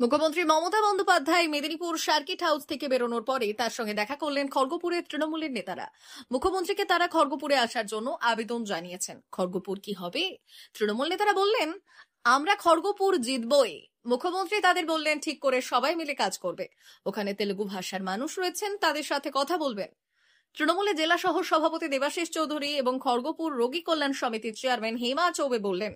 মুখ্যমন্ত্রী Mamata Bandyopadhyay Medinipur circuit house থেকে বেরোনোর পরে তার সঙ্গে দেখা করলেন খড়গপুরের তৃণমূলের নেতারা। মুখ্যমন্ত্রীকে তারা খড়গপুরে আসার জন্য আবেদন জানিয়েছেন। খড়গপুর কি হবে? তৃণমূল নেতারা বললেন, আমরা খড়গপুর জিতবই। মুখ্যমন্ত্রী তাদের বললেন, ঠিক করে সবাই মিলে কাজ করবে। ওখানে তেলুগু ভাষার মানুষ রয়েছেন, তাদের সাথে কথা বলবেন। তৃণমূলের জেলা সহ সভাপতি দেবাশিস চৌধুরী এবং খড়গপুর রোগী কল্যাণ সমিতির চেয়ারম্যান হেমা চৌবে বললেন,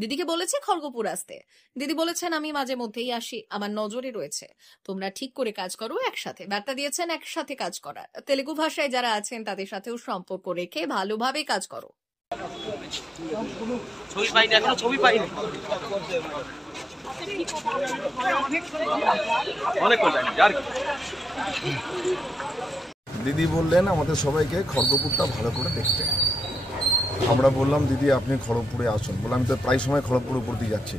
দিদিকে বলেছি খড়গপুর আসতে। দিদি বলেছেন, আমি মাঝে মধ্যেই আসি, আমার নজরে রয়েছে, তোমরা ঠিক করে কাজ করো একসাথে। বার্তা দিয়েছেন একসাথে কাজ করার। তেলুগু ভাষায় যারা আছেন তাদের সাথেও সম্পর্ক রেখে ভালোভাবে কাজ করো। দিদি বললেন আমাদের সবাইকে খড়গপুরটা ভালো করে দেখতে। আমরা বললাম, দিদি আপনি খড়গপুরে আসুন। বললাম, আমি তো প্রায় সময় খড়গপুর উপর দিয়ে যাচ্ছি।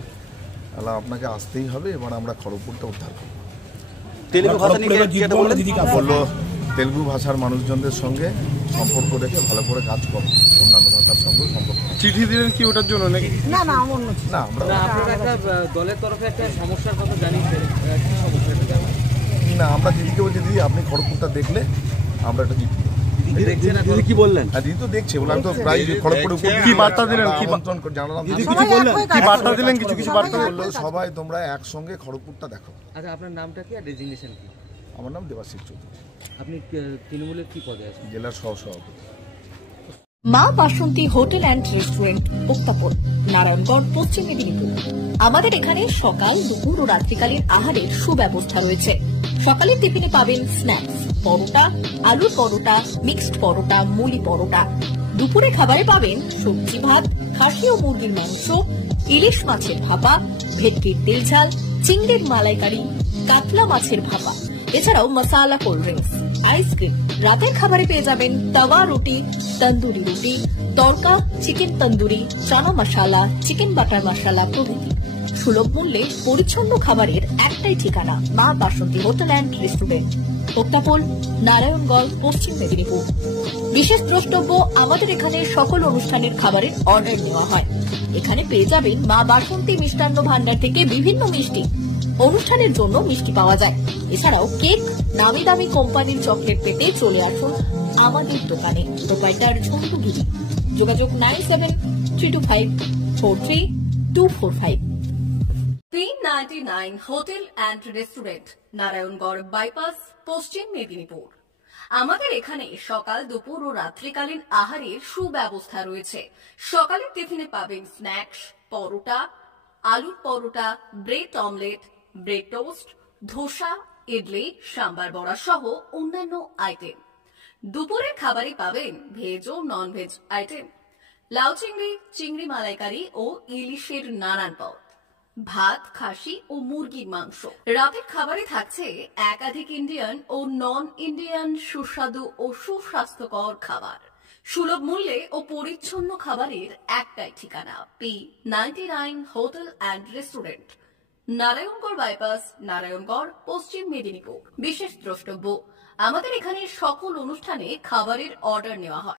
তাহলে আপনাকে আসতেই হবে, এবার আমরা খড়গপুরটা উদ্ধার করব। তেলুগু ভাষা বললো, তেলুগু ভাষার মানুষজনদের সঙ্গে সম্পর্ক রেখে ভালো করে কাজ করো, অন্যান্য ভাষার সঙ্গে সম্পর্ক। চিঠি দিলেন কি ওটার জন্য নাকি? না না, না, আমরা আপনারা একটা দলের তরফে একটা সমস্যার কথা জানিয়েছেন। না, আমরা দিদিকে বলছি, দিদি আপনি খড়গপুরটা দেখলে আমরা একটা জিতব। দিদি কি বললেন? হ্যাঁ, দিদি তো দেখছে। বললাম তো প্রায় খড়গপুরে কি বার্তা দিলেন? কি জানালাম, কি বার্তা দিলেন? কিছু বার্তা বললো, সবাই তোমরা একসঙ্গে খড়গপুরটা দেখো। আচ্ছা, আপনার নামটা কি আর ডেজিগনেশন কি? আমার নাম দেবাশিস চৌধুরী। আপনি তৃণমূলের কি পদে আছেন? জেলার সহসভাপতি। মা বাসন্তী হোটেল অ্যান্ড রেস্টুরেন্ট, উত্তাপন, নারায়ণগড়, পশ্চিম মেদিনীপুর। আমাদের এখানে সকাল, দুপুর ও রাত্রিকালীন আহারের সুব্যবস্থা রয়েছে। সকালের টিফিনে পাবেন স্ন্যাক্স, পরোটা, আলুর পরোটা, মিক্সড পরোটা, মুলি পরোটা। দুপুরে খাবারে পাবেন সবজি ভাত, খাসি ও মুরগির মাংস, ইলিশ মাছের ভাপা, ভেটকির তেল ঝাল, চিংড়ির মালাইকারি, কাতলা মাছের ভাপা, এছাড়াও মশালা কোল্ড ড্রিঙ্কস, আইসক্রিম। রাতের খাবারে পেয়ে যাবেন তাওয়া রুটি, তন্দুরি রুটি, তড়কা, চিকেন তন্দুরি, চানা মশালা, চিকেন বাটার মশালা প্রভৃতি। সুলভ মূল্যে পরিচ্ছন্ন খাবারের একটাই ঠিকানা, মা বাসন্তী হোটেল অ্যান্ড রেস্টুরেন্ট, উত্তাপন, নারায়ণগড়, পশ্চিম মেদিনীপুর। বিশেষ দ্রষ্টব্য, আমাদের এখানে সকল অনুষ্ঠানের খাবারের অর্ডার নেওয়া হয়। এখানে পেয়ে যাবেন মা বাসন্তী মিষ্টান্ন ভান্ডার থেকে বিভিন্ন মিষ্টি। অনুষ্ঠানের জন্য মিষ্টি পাওয়া যায়। এছাড়াও কেক, নামি দামি কোম্পানির চকলেট পেতে চলে আসুন আমাদের দোকানে। প্রোপাইটার ঝন্টুগিরি। যোগাযোগ 9732543245। 399 hotel and restaurant, Narayangarh bypass, পশ্চিম মেদিনীপুর। আমাদের এখানে সকাল, দুপুর ও রাত্রিকালীন আহারের সুব্যবস্থা রয়েছে। সকালের টিফিনে পাবেন স্ন্যাক্স, পরোটা, আলুর paratha, bread omelette, bread toast, dosa, idli, sambar vada সহ অন্যান্য আইটেম। দুপুরের খাবারে পাবেন ভেজ ও নন ভেজ আইটেম, লাউ চিংড়ি, চিংড়ি মালাইকারি ও ইলিশের নানান পদ, ভাত, খাসি ও মুরগির মাংস। রাতের খাবারে থাকছে একাধিক ইন্ডিয়ান ও নন ইন্ডিয়ান সুস্বাদু ও সুস্বাস্থ্যকর খাবার। সুলভ মূল্যে ও পরিচ্ছন্ন খাবারের একটাই ঠিকানা, P99 hotel and restaurant, Narayangarh bypass, Narayangarh, পশ্চিম মেদিনীপুর। বিশেষ দ্রষ্টব্য, আমাদের এখানে সকল অনুষ্ঠানে খাবারের অর্ডার নেওয়া হয়।